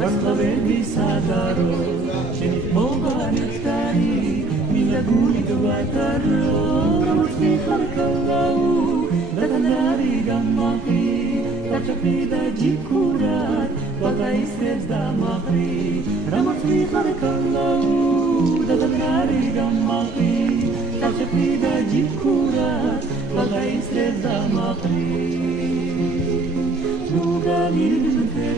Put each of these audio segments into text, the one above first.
ვასწავლები სადარო შენი მოგანეცარი მინდა გული გვატარო როგორც მიხარ კალაუ დაგანარი გამაყი დაჭაფი და ჯიქურად ვაგაისრებს დამაყრი როგორც მიხარ კალაუ დაგანარი გამაყი დაჭაფი და ჯიქურად ვაგაისრებს დამაყრი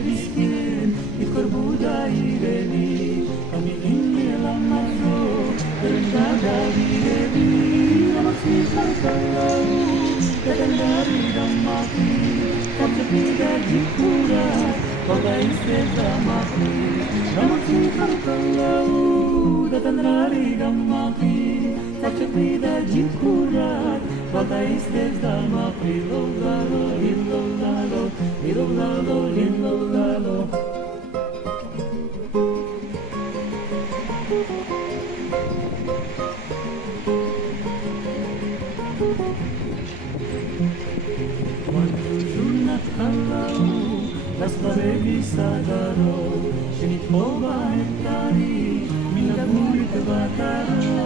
Visken, il corbuda ireni, camini la mazzo, per da virevi, la mazzisa callau, per andare da mati, forse pida di cura, toda in stretta mati, la mazzisa callau, per andare da mati, forse pida di cura, toda in stretta mati, lo lalo, lo lalo. Lilo-lalo, lilo-lalo Quando giorna callau Vastvarevi sadaro Shenit mova entari Mina gulit vataro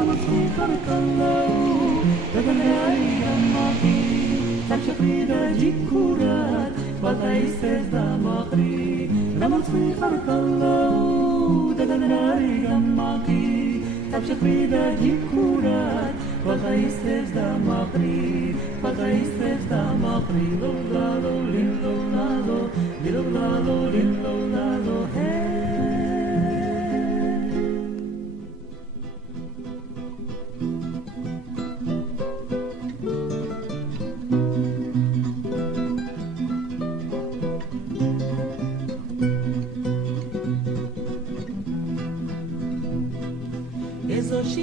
Amatkikar callau Daganai amaki Tarchafrida jikurat Vagaistes damaqri Ramats mihar kallau Daganari amaki Tarchafrida jikurat Vagaistes damaqri Vagaistes damaqri Lolalo, lilolalo Lilolalo, lilolalo Hey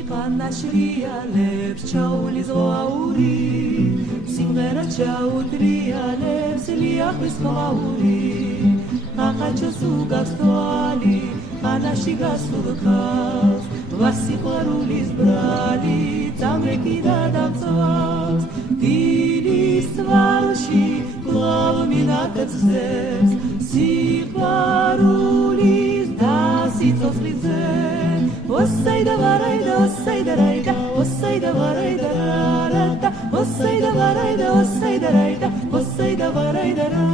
Πανασρία λέψ τσαούλης γαουρί Σιγμέρα τσαουδρία λέψ λιάχβης γαουρί Αχάτσο σου γαστοάλι Πανασί γαστοδοκάς Βάση χωρούλης μπράλι Τσαμρεκή δαδαμτσάς Τίλης βάλში Κλავმინატებს ზებს Სიყვარულის დასიცოცხლიზე Osayda varayda, osayda rayda, osayda varayda rada, osayda varayda, osayda rayda, osayda varayda ra.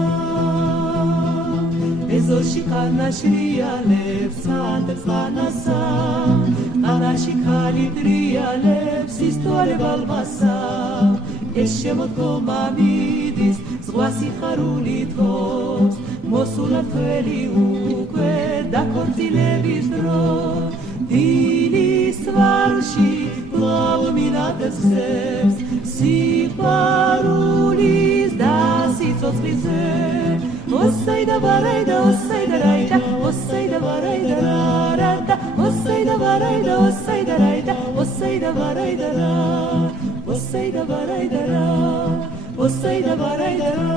Ezoshi kanashriya leps antes lanasa, anashikali triya leps istole balmasa. Eshemot komamidis, zguasi charulit hos, mosulat kveli ukve, da kontilevis dros. Dilis varshi Klavuminatets zebs Siparulis Dasitzotzlize Osayda varayda, osayda rayda Osayda varayda rada Osayda varayda, osayda rayda Osayda varayda ra Osayda varayda ra Osayda varayda ra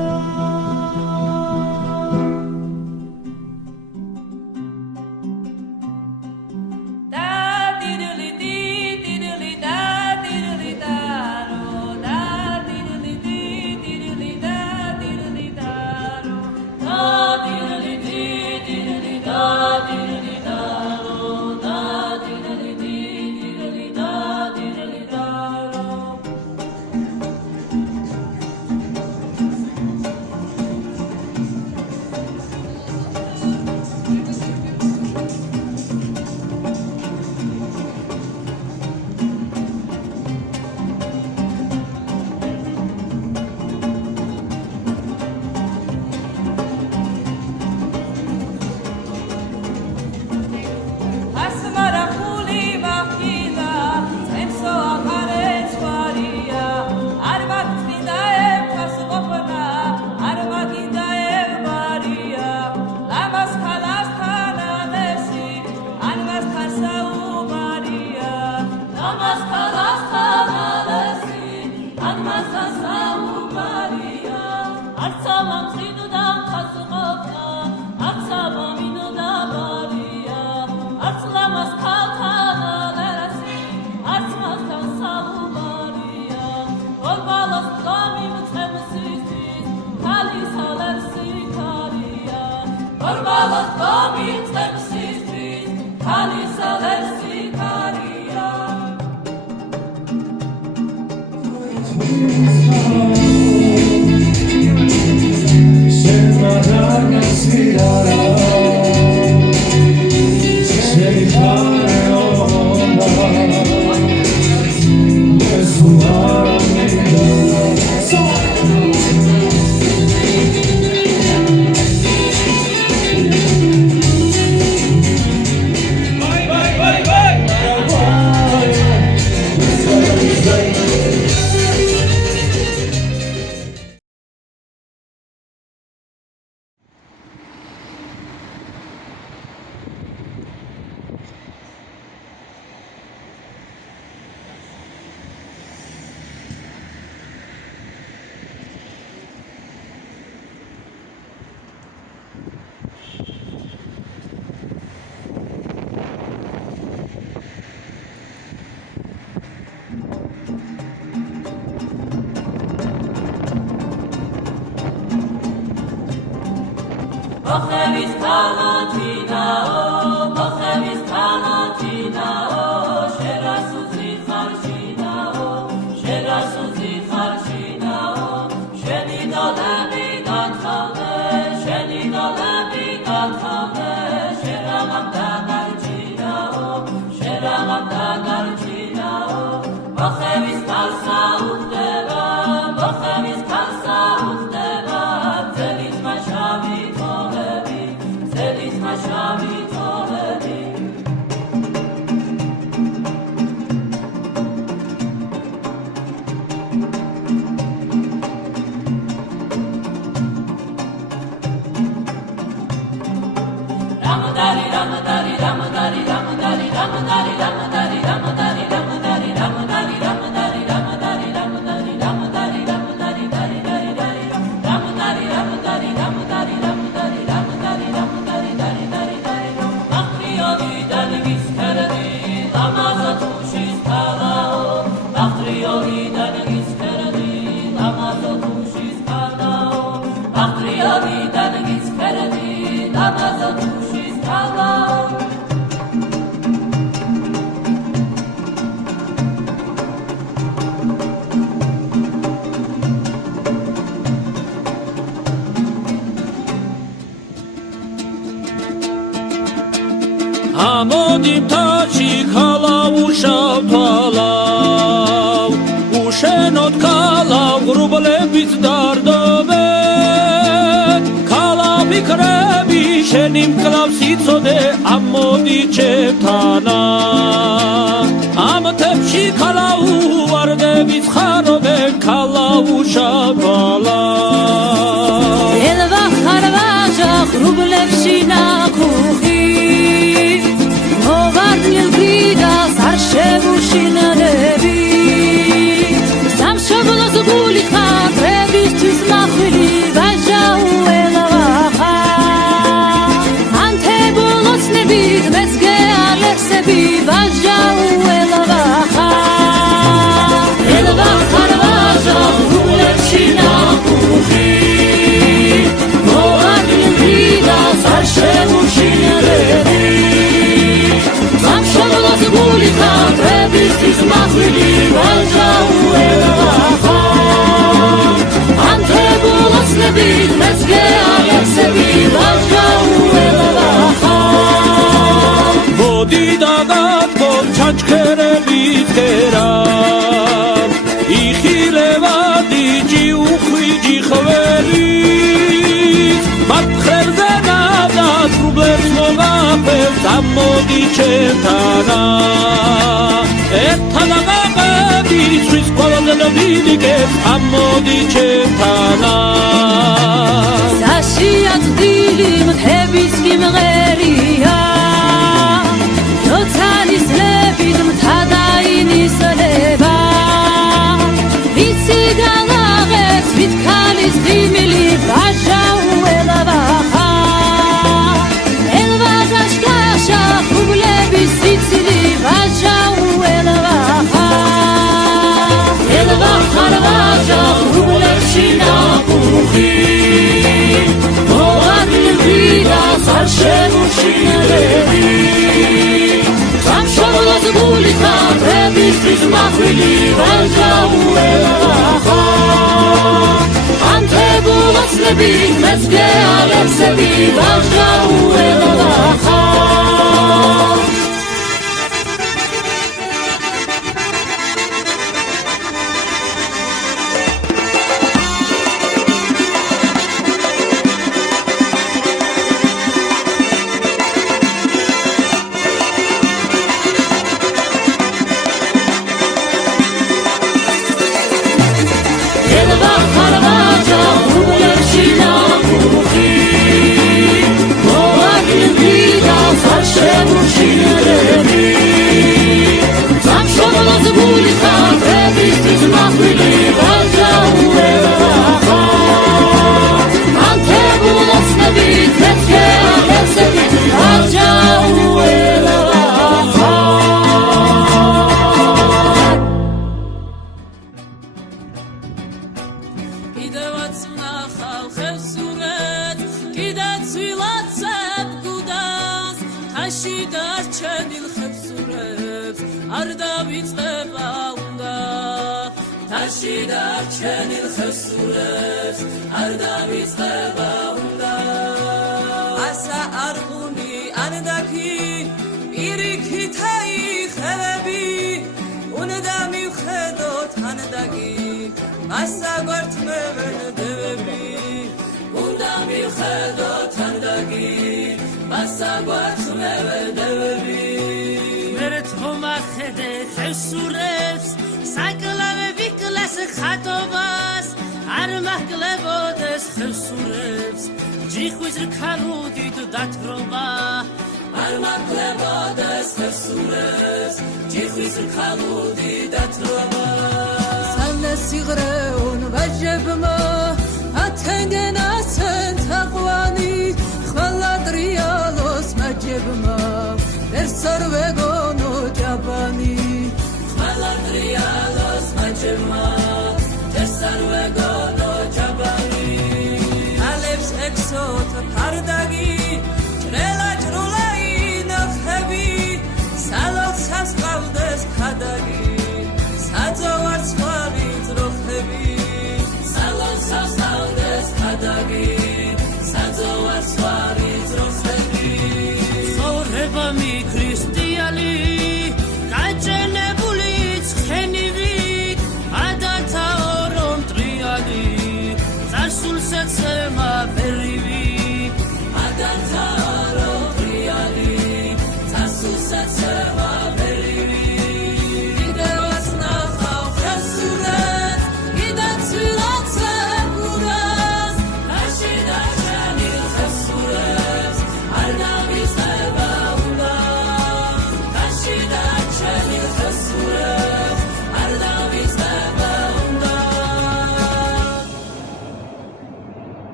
ამოდი მთაში ქალავ უშავ თვალავ უშენოდ ქალავ ღრუბლებით დარდობენ ქალავ იქრები შენი მკლავ სიცოდე ამოდი ჩემთანა ამ თებში ქალავ ვარდებით ხარობენ ქალავ უშავ თვალავ ელვა ხარვაჟა ღრუბლებში ნაკუხი Shevushinalevi Samshavlos guli khabrevis tis makhli vajau elavaha Ante bolos nebid mesge alexebi vajau elavaha Elva kharvaja guleshina kuhi Moadil vida Samshavushinalevi Samshavlos guli khabrevis tis makhli vajau elavaha Ante bolos nebid mesge alexebi vajau elavaha Bodi dagat bom chachkerebit keram Ikhilevadi jiukhviji khverit Bakhrze nadat rublers mogapel Amodi chemtana Ertanagagadi Swiss kolonel vidiges Amodi chemtana Sashiat dilim hebis kimgeria Yotanis lebidm tadainis leba Vitsigalagets vitkalis dimili Vajau elavaha Elvagashkasha Kublebis vitsili Vajau elavaha Elvakharvaja Kublebshina kuhi Moadil vida Sarche mahvili vajaulelacha Antebulos nebi mezge alefsebi vajaulelacha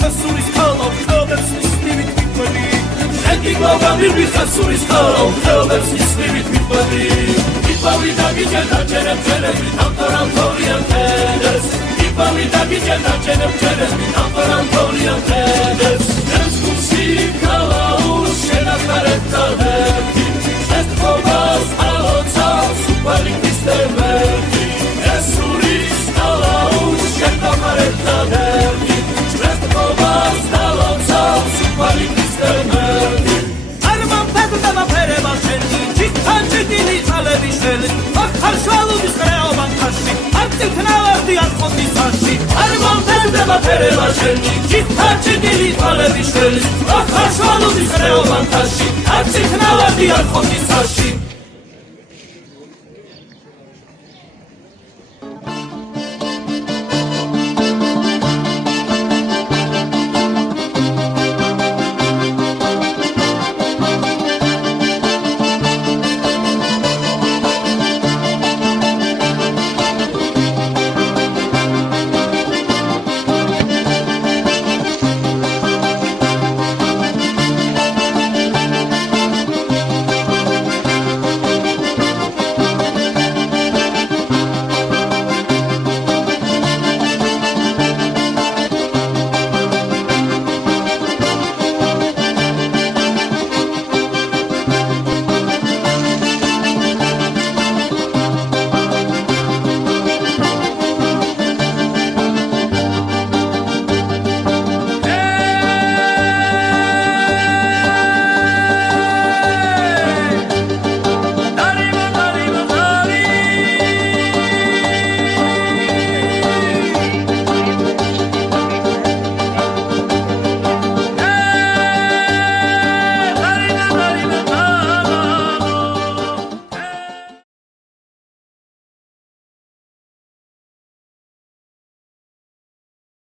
ხასურის ხალო ხალებს ისმივით მიყვები რენგი მოგამირბი ხასურის ხალო ხალებს ისმივით მიყვები იპავი დაგიჯერდა ჩერები ავტორამ თორიან თედებს იპავი დაგიჯერდა ჩერები ავტორამ თორიან თედებს ეს გუსი ქალაუს შენახარეთ თალბები ეს თობას ალოცავს უპარი ქრისტემები ეს ურის ქალაუს შენახარეთ თალბები ეს თობას ალოცავს უპარი ქრისტემები arman pegdama pereba şenli Ciktan çekili talebi şeli Akar şalu bizreoban taşı Artık ne vardı yan kondi saçı Arman pegdama pereba şenli Ciktan çekili talebi şeli Akar şalu bizreoban taşı Artık ne vardı yan kondi saçı